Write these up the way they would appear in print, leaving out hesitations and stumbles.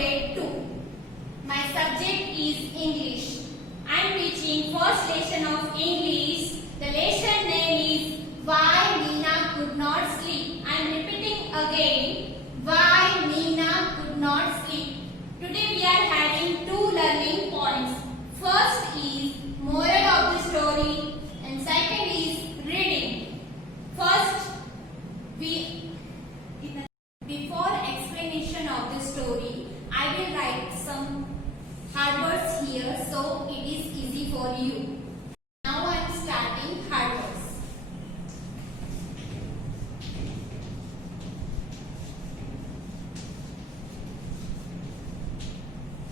grade 2. My subject is English. I am teaching first lesson of English. The lesson name is Why Meena Could Not Sleep. I am repeating again. Why Meena Could Not Sleep. Today we are having two learning points. First is moral of the story and second is reading. First, before explanation of the story, I will write some hard words here so it is easy for you. Now I am starting hard words.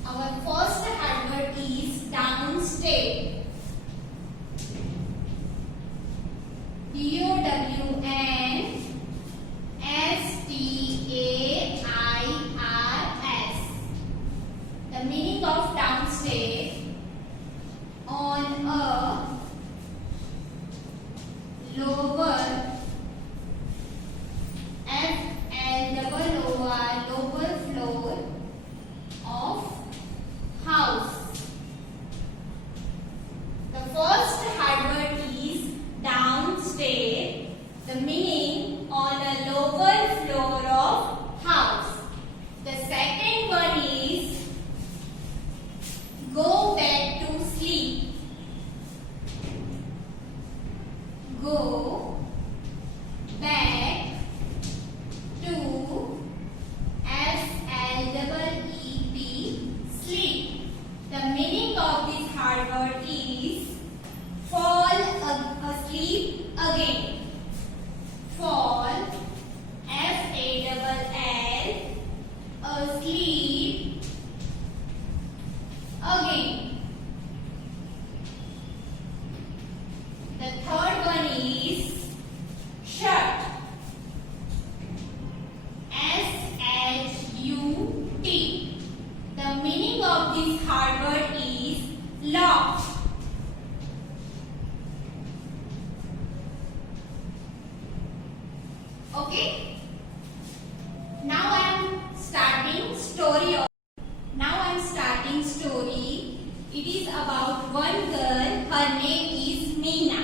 Our first hard word is downstairs. DOWNSTAIRS. The meaning of downstairs: on a lower lower floor of house. The first hard word is downstairs. The meaning on a lower floor of house. The second one is go back to sleep. Go back to SLEEP, sleep. The meaning of this hard word is fall asleep again. Fall, FALL, asleep again. The third one is shut. SHUT. The meaning of this hard word is locked. Okay. Now I am starting story. It is about one girl. Her name is Meena.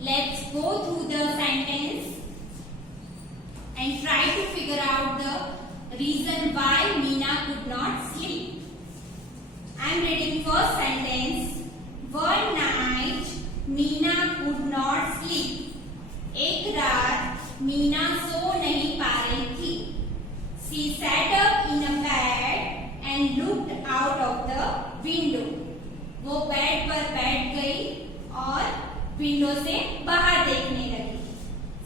Let's go through the sentence and try to figure out the reason why Meena could not sleep. I am reading first sentence. One night Meena could not sleep. एक रात मीना सो नहीं पा रही थी. She sat up in a bed and looked out of the window. वो bed पर बैठ गई और विंडो से बाहर देखने लगी.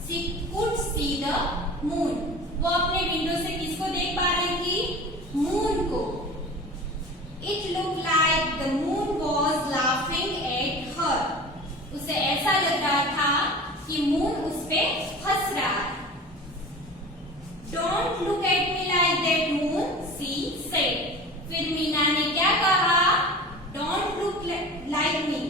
She could see the moon. वो अपने विंडो से किसको देख पा रही थी? मून को. It looked like the moon was laughing at her. उसे ऐसा लग रहा था कि मून उस पे हंस रहा है. Don't look at me like that, moon, she said. फिर मीना ने क्या कहा? Don't look like me.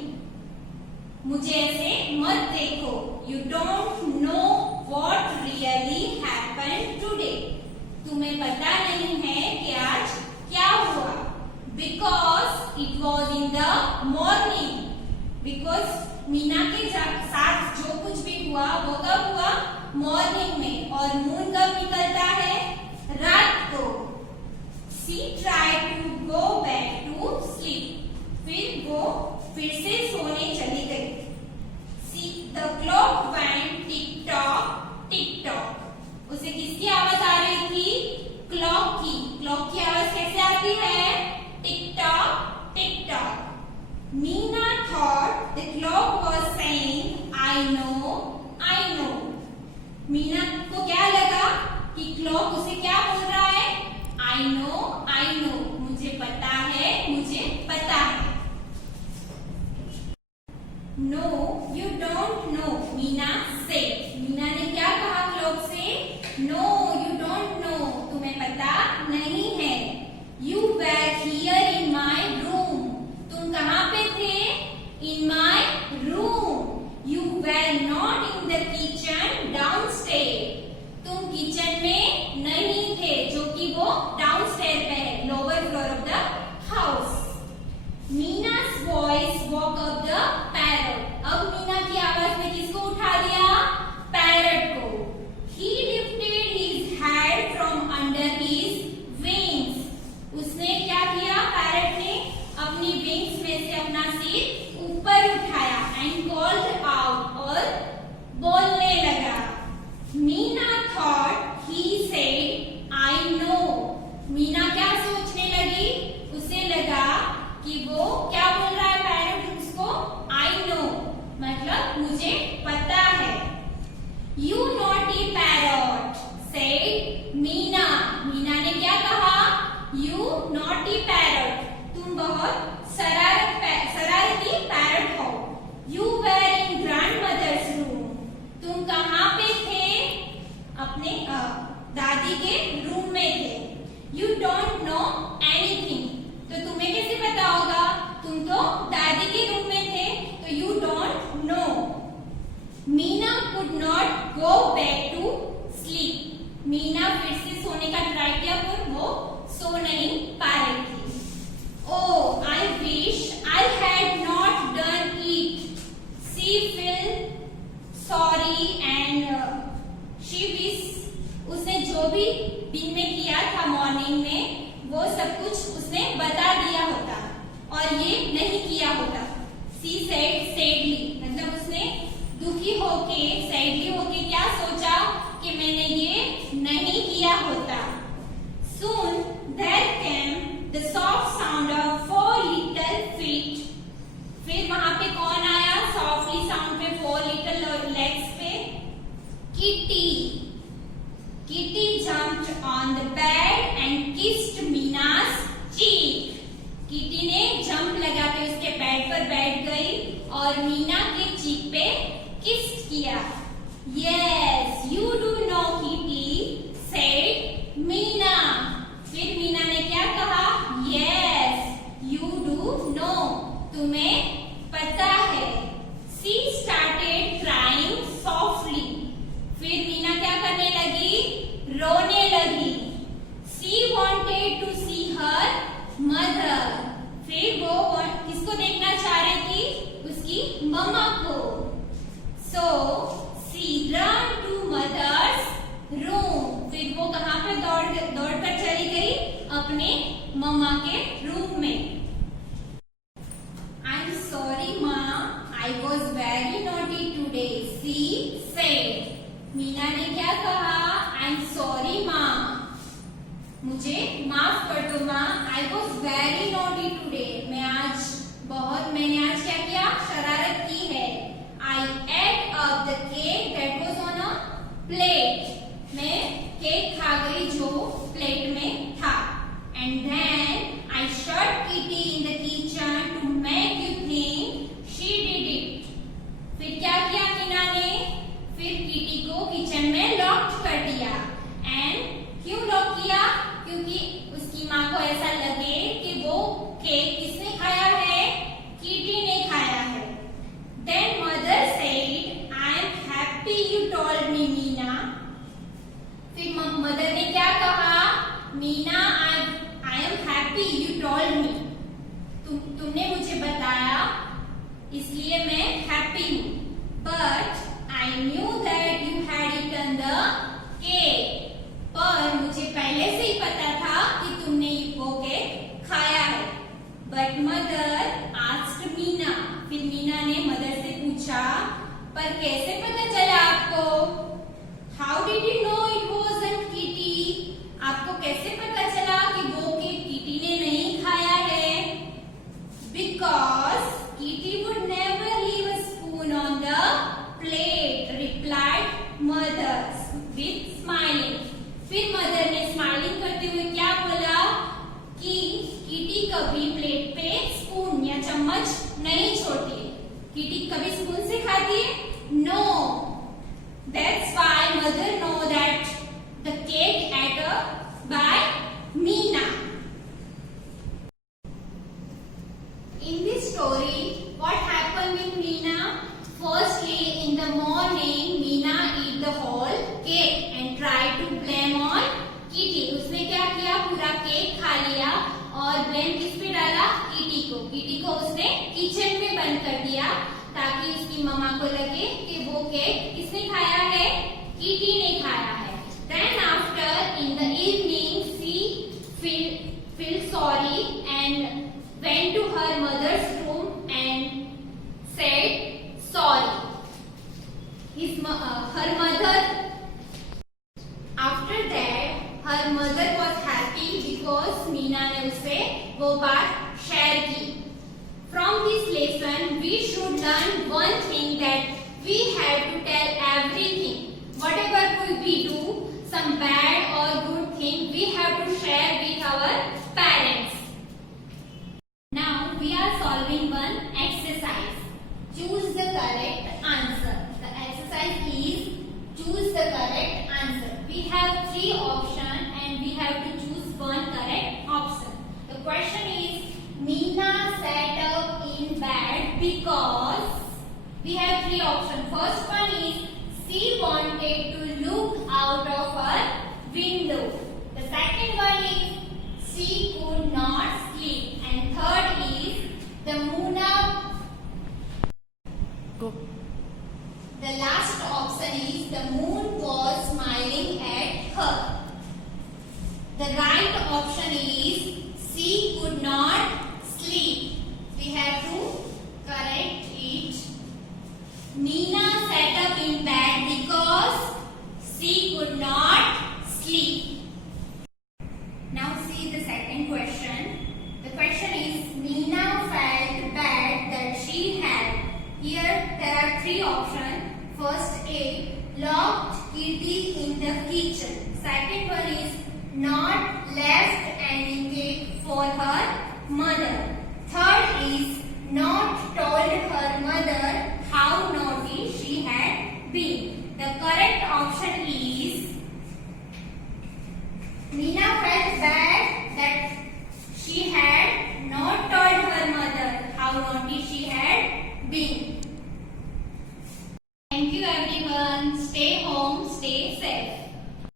मुझे ऐसे मत देखो. You don't know what really happened today. तुम्हें पता नहीं है कि आज क्या हुआ. Because it was in the morning. Because Meena के साथ जो कुछ भी हुआ वो कब हुआ? मॉर्निंग में. और मून कब निकलता है? रात को. She tried to go back to sleep. फिर वो फिर से सोने चली गई. The clock went tick tock, tick tock. उसे किसकी आवाज आ रही थी? क्लॉक की. क्लॉक की आवाज कैसे आती है? Tick tock, tick tock. Meena thought the clock was saying, I know, I know. Meena को क्या लगा कि क्लॉक उसे क्या बोल रहा है? I know, I know. मुझे पता है, मुझे पता है. No, you don't know, Meena said. Meena ने क्या कहा क्लॉक से? No, you don't know. तुम्हें पता नहीं है. You were here in my room. तुम कहाँ पे थे? In my room. You were not in the kitchen downstairs. तुम किचन में नहीं थे, जो कि वो डाउनस्टेयर पे है, लोअर naughty parrot. तुम बहुत शरारती पैरट हो. You were in grandmother's room. तुम कहाँ पे थे? अपने दादी के रूम में थे. You don't know anything. तो तुम्हें कैसे पता होगा? तुम तो दादी के रूम में थे, तो you don't know. Meena could not go back to sleep. Meena फिर से सोने का ट्राई किया पर वो सो नहीं पा रही थी. Oh, I wish I had not done it. She felt sorry and she wish उसने जो भी दिन में किया था मॉर्निंग में वो सब कुछ उसने बता दिया होता और ये नहीं किया होता. She said sadly, मतलब उसने दुखी होके सैडली होके क्या सोचा कि मैंने ये नहीं किया होता. Soon there came the soft sound of 4 little feet. फिर वहां पे कौन आया? softly sound पे 4 little legs पे Kitty. Kitty jumped on the bed and kissed Mina's cheek. Kitty ने जंप लगा के उसके बेड पर बैठ गई और मीना के चीक पे किस किया. Yes, you do know Kitty, said Meena. फिर मीना ने क्या कहा? Yes, you do know. तुम्हें पता है. She started crying softly. फिर मीना क्या करने लगी? रोने लगी. She wanted to see her mother. फिर वो किसको देखना चाह रही थी? उसकी मम्मा को. So she ran to mother's room. फिर वो कहाँ पर दौड़कर चली गई? अपने मम्मा के रूम में. I'm sorry ma, I was very naughty today. She said. Meena ने क्या कहा? I'm sorry ma. मुझे माफ कर दो माँ. I was very naughty today. मैंने आज क्या किया? शरारत की है. I ate up the cake that was on a plate. मैं केक खा गई जो प्लेट में था. And then I shut Kitty in the kitchen to make you think she did it. फिर क्या किया मीना ने? फिर किटी को किचन में लॉक कर दिया. And क्यों लॉक किया? क्योंकि उसकी माँ को ऐसा लगे कि वो केक किसने खाया है? किटी ने खाया है. Then mother said, I am happy you told me, Meena. फिर मदर ने क्या कहा? Meena, I am happy you told me. तुमने मुझे बताया इसलिए मैं हैप्पी हूँ. But I knew that you had eaten the cake. पर मुझे पहले से ही पता था कि तुमने वो केक खाया है. But mother asked Meena. फिर मीना ने मदर से पूछा, पर कैसे पता चला आपको? How did you know it wasn't Kitty? आपको कैसे पता चला कि वो केक किटी ने नहीं खाया है? Because Kitty would never leave a spoon on the plate, replied mother with smiling. फिर मदर ने स्माइलिंग करते हुए क्या बोला कि किटी कभी प्लेट पे स्पून या चम्मच नहीं छोड़ती. किटी कभी स्पून से खाती है? No. That's why mother know that the cake ate by Meena. In this story, what happened with Meena? Firstly, in the morning, Meena eat the whole cake and tried to blame on Kitty. उसने क्या किया? पूरा cake खा लिया और blame किस पे डाला? किटी को. किटी को उसने किचन में बंद कर दिया ताकि उसकी मम्मा को लगे कि वो केक किसने खाया है? किटी ने खाया है. Then after in the evening she felt sorry and went to her mother's room and said sorry. Her mother, after that her mother was happy because Meena ने उससे वो बात शेयर की. From this lesson we should learn one thing, that we have to tell everything. Whatever we do, some bad or good thing, we have to share with our parents. because we have three options. First one is she wanted to look out of her window. The second one is she could not sleep. And third is the moon out. The last option is the moon was smiling at her. The right option is she could not sleep. We have to correct it. Meena sat up in bed because she could not sleep. Now see the second question. The question is Meena felt bad that she had. Here there are three options. First A, locked Kitty in the kitchen. Second one is not left any cake for her mother.